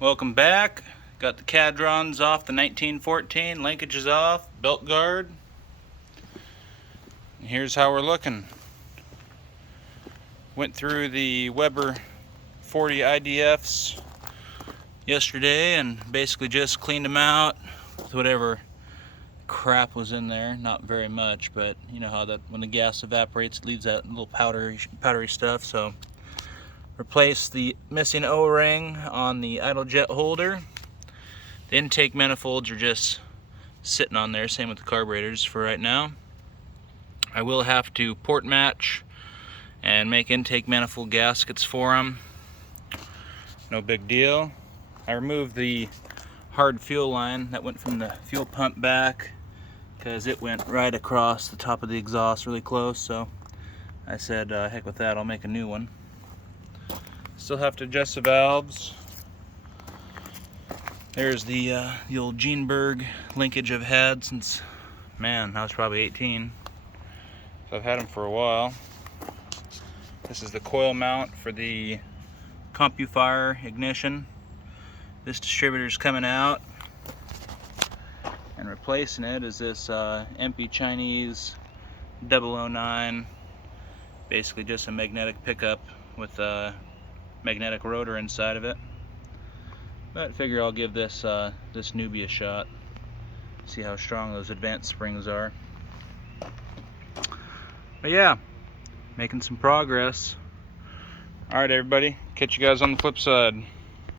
Welcome back. Got the kadrons off the 1914, linkage is off, belt guard. And here's how we're looking. Went through the Weber 40 IDFs yesterday and basically just cleaned them out with whatever crap was in there. Not very much, but you know how that when the gas evaporates it leaves that little powdery stuff. So replace the missing O-ring on the idle jet holder. The intake manifolds are just sitting on there, same with the carburetors for right now. I will have to port match and make intake manifold gaskets for them. No big deal. I removed the hard fuel line that went from the fuel pump back because it went right across the top of the exhaust really close, so I said heck with that, I'll make a new one. Still have to adjust the valves. There's the old Genberg linkage I've had since, man, I was probably 18. So I've had them for a while. This is the coil mount for the CompuFire ignition. This distributor's coming out, and replacing it is this MP Chinese 009. Basically just a magnetic pickup with a magnetic rotor inside of it. But I figure I'll give this this newbie a shot. See how strong those advanced springs are. But yeah, making some progress. Alright everybody, catch you guys on the flip side.